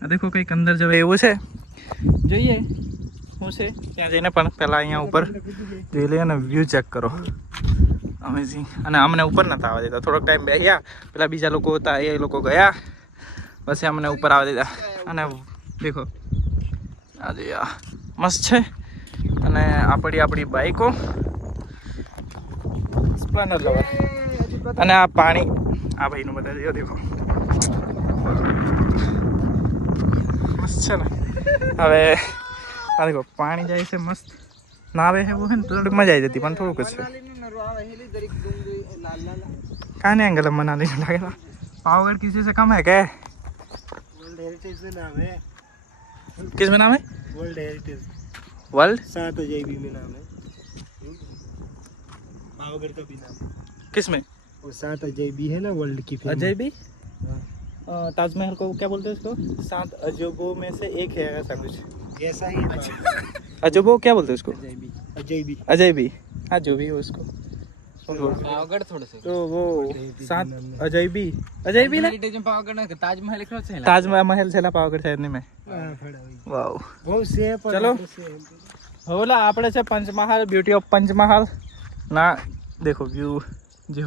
આ દેખો કંઈક અંદર જવાય એવું છે, જોઈએ શું છે ત્યાં જઈને. પણ પહેલાં અહીંયા ઉપર જોઈ લઈએ અને વ્યૂ ચેક કરો, અમેઝિંગ. અને અમને ઉપર નહોતા આવવા દેતા, થોડોક ટાઈમ બેસ્યા, પેલા બીજા લોકો હતા એ લોકો ગયા, પછી અમને ઉપર આવવા દીધા. અને દેખો આજે મસ્ત છે. અને આપણી બાઈકો સ્પ્લેન્ડર લવર. અને આ પાણી આ ભાઈનું બધા દેખો મસ્ત છે ને. હવે આ દેખો પાણી જાય છે મસ્ત, નાવે એવું હોય ને તો થોડીક મજા આવી જતી, પણ થોડુંક જ છે. कहाँ नहीं एंगल मनाली में लगेगा। पावागढ़ किसी से कम है क्या? वर्ल्ड हेरिटेज में नाम है। किस में नाम है? World heritage. वर्ल्ड 7 अजयबी में नाम है। पावागढ़ का भी नाम है। किस में? वो 7 अजयबी है ना वर्ल्ड की। अजयबी? ताजमहल को क्या बोलते हैं इसको? 7 अजूबों में से एक है ऐसा कुछ। ऐसा ही। अजूबो क्या बोलते हैं उसको? अजयबी। अजयबी। अजयबी, हाँ जो भी हो उसको। पावागढ़ थोड़े से तो वो 7 अजयबी, अजयबी ना हेरिटेज में पावागढ़ ना ताजमहल लिखो છે ताजमहल છે પાવાગઢ શહેર ની મેં. વાવ બહુ સેફ. ચલો होला આપણે છે પંચમહાલ, બ્યુટી ઓફ પંચમહાલ ના દેખો વ્યૂ જે હોય